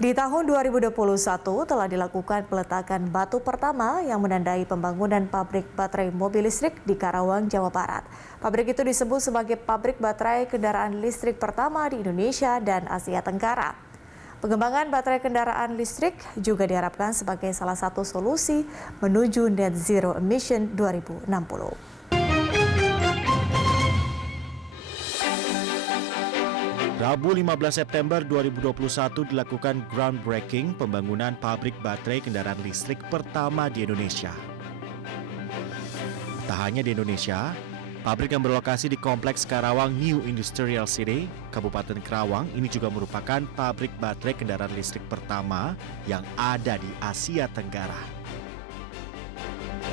Di tahun 2021 telah dilakukan peletakan batu pertama yang menandai pembangunan pabrik baterai mobil listrik di Karawang, Jawa Barat. Pabrik itu disebut sebagai pabrik baterai kendaraan listrik pertama di Indonesia dan Asia Tenggara. Pengembangan baterai kendaraan listrik juga diharapkan sebagai salah satu solusi menuju net zero emission 2060. Rabu 15 September 2021 dilakukan groundbreaking pembangunan pabrik baterai kendaraan listrik pertama di Indonesia. Tak hanya di Indonesia, pabrik yang berlokasi di Kompleks Karawang New Industrial City, Kabupaten Karawang ini juga merupakan pabrik baterai kendaraan listrik pertama yang ada di Asia Tenggara.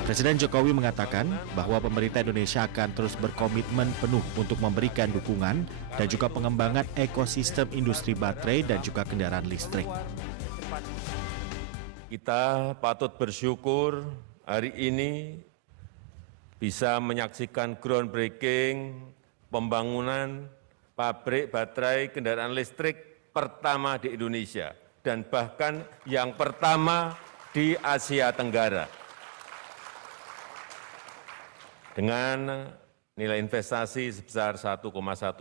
Presiden Jokowi mengatakan bahwa pemerintah Indonesia akan terus berkomitmen penuh untuk memberikan dukungan dan juga pengembangan ekosistem industri baterai dan juga kendaraan listrik. Kita patut bersyukur hari ini bisa menyaksikan groundbreaking pembangunan pabrik baterai kendaraan listrik pertama di Indonesia dan bahkan yang pertama di Asia Tenggara. Dengan nilai investasi sebesar 1,1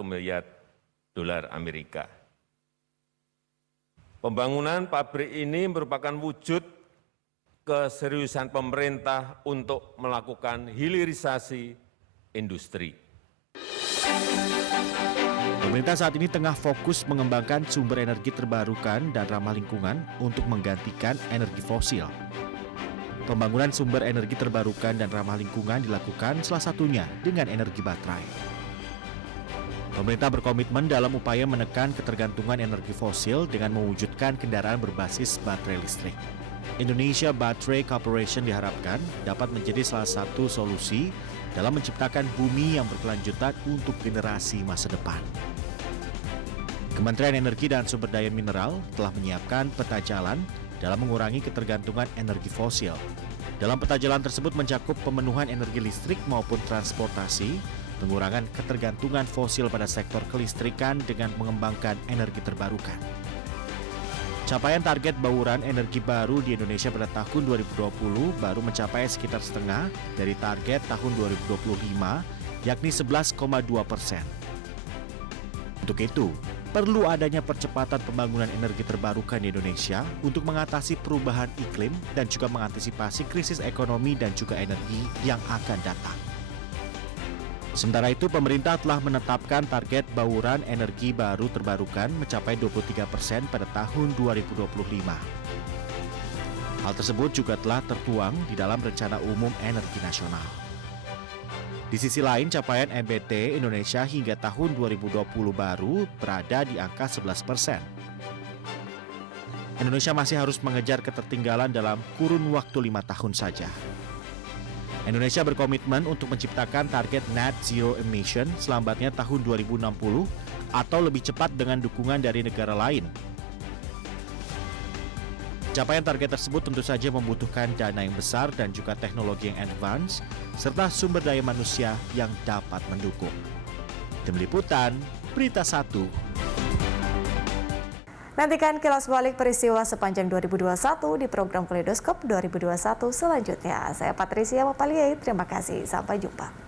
miliar dolar Amerika. Pembangunan pabrik ini merupakan wujud keseriusan pemerintah untuk melakukan hilirisasi industri. Pemerintah saat ini tengah fokus mengembangkan sumber energi terbarukan dan ramah lingkungan untuk menggantikan energi fosil. Pembangunan sumber energi terbarukan dan ramah lingkungan dilakukan salah satunya dengan energi baterai. Pemerintah berkomitmen dalam upaya menekan ketergantungan energi fosil dengan mewujudkan kendaraan berbasis baterai listrik. Indonesia Battery Corporation diharapkan dapat menjadi salah satu solusi dalam menciptakan bumi yang berkelanjutan untuk generasi masa depan. Kementerian Energi dan Sumber Daya Mineral telah menyiapkan peta jalan dalam mengurangi ketergantungan energi fosil. Dalam peta jalan tersebut mencakup pemenuhan energi listrik maupun transportasi, pengurangan ketergantungan fosil pada sektor kelistrikan dengan mengembangkan energi terbarukan. Capaian target bauran energi baru di Indonesia pada tahun 2020 baru mencapai sekitar setengah dari target tahun 2025, yakni 11,2%. Untuk itu, perlu adanya percepatan pembangunan energi terbarukan di Indonesia untuk mengatasi perubahan iklim dan juga mengantisipasi krisis ekonomi dan juga energi yang akan datang. Sementara itu, pemerintah telah menetapkan target bauran energi baru terbarukan mencapai 23% pada tahun 2025. Hal tersebut juga telah tertuang di dalam Rencana Umum Energi Nasional. Di sisi lain, capaian NBT Indonesia hingga tahun 2020 baru berada di angka 11%. Indonesia masih harus mengejar ketertinggalan dalam kurun waktu 5 tahun saja. Indonesia berkomitmen untuk menciptakan target net zero emission selambatnya tahun 2060 atau lebih cepat dengan dukungan dari negara lain. Capaian target tersebut tentu saja membutuhkan dana yang besar dan juga teknologi yang advance, serta sumber daya manusia yang dapat mendukung. Tim Liputan, Berita 1. Nantikan kilas balik peristiwa sepanjang 2021 di program Kaleidoskop 2021 selanjutnya. Saya Patricia Mapalie, terima kasih. Sampai jumpa.